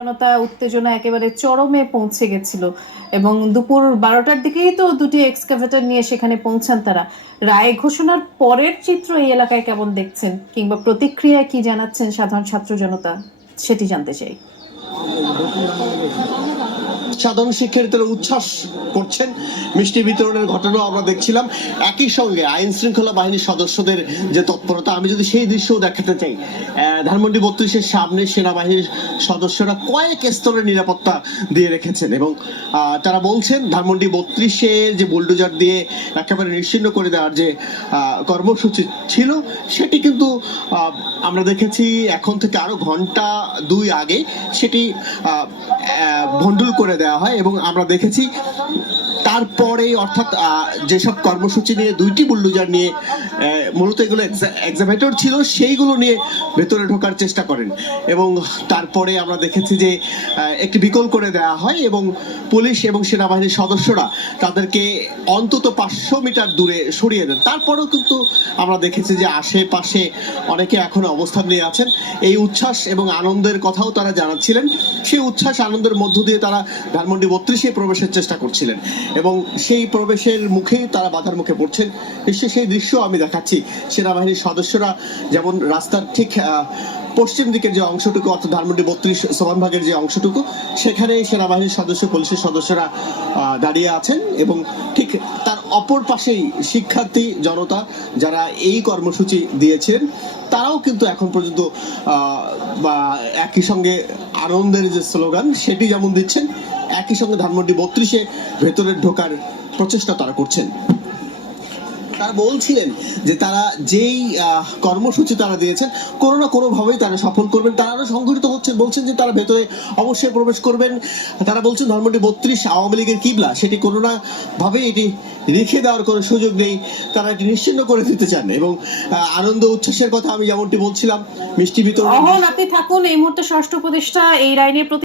জনতা উত্তেজনা একেবারে চরমে পৌঁছে গেছিল এবং দুপুর বারোটার দিকেই তো দুটি এক্সকাভেটার নিয়ে সেখানে পৌঁছান তারা। রায় ঘোষণার পরের চিত্র এই এলাকায় কেমন দেখছেন কিংবা প্রতিক্রিয়া কি জানাচ্ছেন সাধারণ ছাত্র জনতা? সেটি জানতে চাই। সাধারণ শিক্ষার্থীরা উচ্ছ্বাস করছেন। মিষ্টি বিতরণের ঘটনাও আমরা দেখছিলাম। একই সঙ্গে আইন শৃঙ্খলা বাহিনীর সদস্যদের যে তৎপরতা, আমি যদি সেই দৃশ্যও দেখাতে চাই ধানমন্ডি বত্রিশের সামনে সেনাবাহিনীর সদস্যরা কয়েক স্তরের নিরাপত্তা দিয়ে রেখেছেন এবং তারা বলছেন, ধানমন্ডি বত্রিশে যে বুলডোজার দিয়ে একেবারে নিশ্চিন্ন করে দেওয়ার যে কর্মসূচি ছিল, সেটি কিন্তু আমরা দেখেছি এখন থেকে আরও ঘণ্টা দুই আগে সেটি ভণ্ডুল করে দেওয়া হয় এবং আমরা দেখেছি তারপরে অর্থাৎ যেসব কর্মসূচি নিয়ে, দুইটি বুলডোজার নিয়ে মূলত এগুলো এক্সাভেটর ছিল, সেইগুলো নিয়ে ভেতরে ঢোকার চেষ্টা করেন। এবং তারপরে আমরা দেখেছি যে একটি বিকল করে দেওয়া হয় এবং পুলিশ এবং সেনাবাহিনীর সদস্যরা তাদেরকে অন্তত পাঁচশো মিটার দূরে সরিয়ে দেন। তারপরেও কিন্তু আমরা দেখেছি যে, আশেপাশে অনেকে এখন অবস্থান নিয়ে আছেন। এই উচ্ছ্বাস এবং আনন্দের কথাও তারা জানাচ্ছিলেন। সেই উচ্ছ্বাস, আনন্দের মধ্য দিয়ে তারা ধানমন্ডি বত্রিশে প্রবেশের চেষ্টা করছিলেন। এবং সেই প্রবেশের মুখেই তারা বাধার মুখে পড়ছেন নিশ্চয়ই সেই দৃশ্য আমি দেখাচ্ছি। সেনাবাহিনীর সদস্যরা যেমন রাস্তার ঠিক পশ্চিম দিকের যে অংশটুকু, অর্থাৎ ধানমন্ডি বত্রিশ সোমানভাগের যে অংশটুকু, সেখানে সেনাবাহিনীর সদস্য, পুলিশের সদস্যরা দাঁড়িয়ে আছেন এবং ঠিক তার অপর পাশেই শিক্ষার্থী জনতা যারা এই কর্মসূচি দিয়েছেন, তারাও কিন্তু এখন পর্যন্ত বা একই সঙ্গে আনন্দের যে স্লোগান, সেটি যেমন দিচ্ছেন একই সঙ্গে ধানমন্ডি বত্রিশে ভেতরে ঢোকার প্রচেষ্টা তারা করছেন। তারা বলছিলেন যে তারা যেই কর্মসূচি তারা দিয়েছেন, কোনো না কোনোভাবেই তারা সফল করবেন। তারা আরও সংগঠিত হচ্ছেন, বলছেন যে তারা ভেতরে অবশ্যই প্রবেশ করবেন। তারা বলছেন ধর্মটি বত্রিশ আওয়ামী লীগের কিবলা, সেটি কোনো না ভাবে এটি রেখে দেওয়ার কোনো সুযোগ নেই। তারা এটি নিশ্চিন্ন করে দিতে চান এবং আনন্দ উচ্ছ্বাসের কথা আমি যেমনটি বলছিলাম, মিষ্টি অহন আপনি থাকুন, এই মুহূর্তে ষষ্ঠ উপদেষ্টা এই রাইনের প্রতি